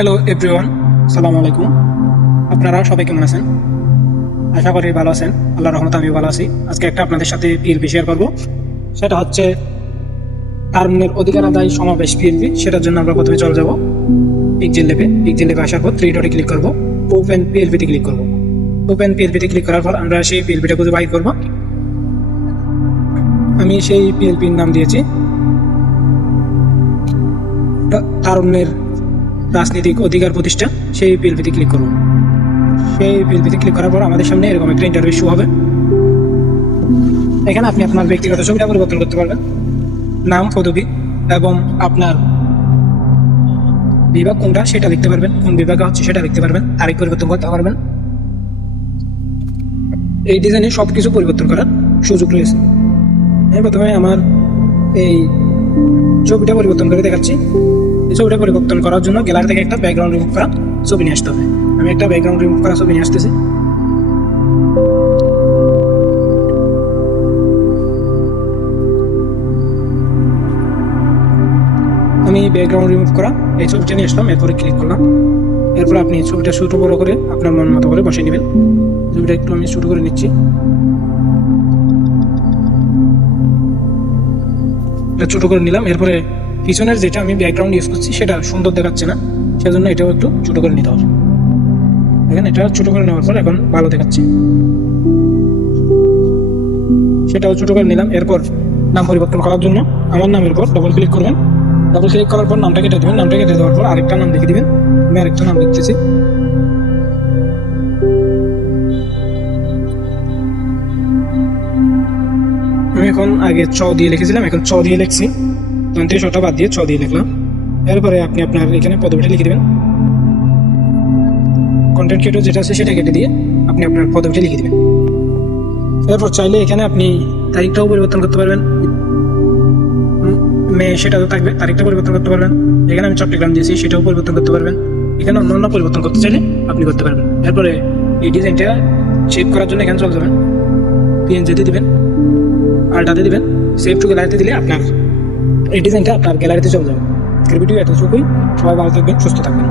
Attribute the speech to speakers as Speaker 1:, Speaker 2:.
Speaker 1: Hello everyone সালাম আলাইকুম আপনারা সবাই কেমন আছেন? আশা করি ভালো আছেন। আল্লাহ রহমত আমিও ভালো আছি। আজকে একটা আপনাদের সাথে পিএলপি শেয়ার করব। সেটা হচ্ছে টার্মিনের অধিকার আদায় সমাবেশ পিএলপি সেটার জন্য আমরা প্রথমে চলে যাব পিকজেল লেপে পিকজেল লেপে আসার পর থ্রি ডটে ক্লিক করব। ওপেন পিএলপিতে ক্লিক করব। ওপেন পিএলপিতে ক্লিক করার পর আমরা সেই পিএলপিটা খুঁজে বাইর করব। আমি সেই পিএলপির নাম দিয়েছি। তারুণ্যের রাজনৈতিক অধিকার প্রতিষ্ঠা, সেই পিএলপিতে ক্লিক করব সেই পিএলপিতে ক্লিক করার পর আমাদের সামনে এরকম একটা ইন্টারভিউ শো হবে। এখানে আপনি আপনার ব্যক্তিগত ছবিটা পরিবর্তন করতে পারবেন। নাম, পদবি এবং আপনার বিভাগ কোনটা সেটা লিখতে পারবেন। কোন বিভাগে হচ্ছে সেটা লিখতে পারবেন। তারিখ পরিবর্তন করতে পারবেন। এই ডিজাইনে সব কিছু পরিবর্তন করার সুযোগ রয়েছে। আমি প্রথমে আমার এই ছবিটা পরিবর্তন করে দেখাচ্ছি। এই ছবিটা পরিবর্তন করার জন্য গ্যালারি থেকে একটা ব্যাকগ্রাউন্ড রিমুভ করা ছবি নিয়ে আসতে হবে। আমি একটা ব্যাকগ্রাউন্ড রিমুভ করা ছবি নিয়ে আসতেছি। আমি ব্যাকগ্রাউন্ড রিমুভ করা এই ছবিটা নিয়ে আসলাম, এরপরে ক্লিক করলাম। এরপর আপনি ছবিটা ছোটো বড় করে আপনার মন মতো করে বসিয়ে নেবেন। ছবিটা একটু আমি ছোটো করে নিচ্ছি। এটা ছোটো করে নিলাম। এরপরে পিছনের যেটা আমি ব্যাকগ্রাউন্ড ইউজ করছি, সেটা সুন্দর দেখাচ্ছে না। সেজন্য এটাও একটু ছোটো করে নিতে হবে। দেখেন, এটা ছোটো করে নেওয়ার পর এখন ভালো দেখাচ্ছে। সেটাও ছোটো করে নিলাম। এরপর নাম পরিবর্তন করার জন্য আমার নামের উপর ডবল ক্লিক করবেন। ডবল ক্লিক করার পর নামটা কেটে দেবেন। নামটা কেটে দেওয়ার পর আরেকটা নাম লিখে দিবেন। আমি আরেকটা নাম লিখতেছি। এখন আগে চ দিয়ে লিখেছিলাম, এখন চ দিয়ে লিখছি। তন্ত্রী ছটা বাদ দিয়ে ছ দিয়ে লিখলাম। এরপরে আপনি আপনার এখানে পদবিটা লিখে দেবেন। কন্টেন্ট ক্রিয়েটর যেটা আছে সেটা কেটে দিয়ে আপনি আপনার পদবিটা লিখে দেবেন। এরপর চাইলে এখানে আপনি তারিখটাও পরিবর্তন করতে পারবেন। মে সেটা তো থাকবে, তারিখটা পরিবর্তন করতে পারবেন। এখানে আমি চট্টগ্রাম দিয়েছি, সেটাও পরিবর্তন করতে পারবেন। এখানে অন্য অন্য পরিবর্তন করতে চাইলে আপনি করতে পারবেন। এরপরে এই ডিজাইনটা সেভ করার জন্য এখানে চলে যাবেন। পিএনজিতে দিবেন। আলটাতে দিবেন। সেভ টু গ্যালারিতে দিলে আপনার এই ডিজাইনটা আপনার গ্যালারিতে চলে যাবে। আজকের ভিডিও এতটুকুই সবাই ভালো থাকবেন, সুস্থ থাকবেন।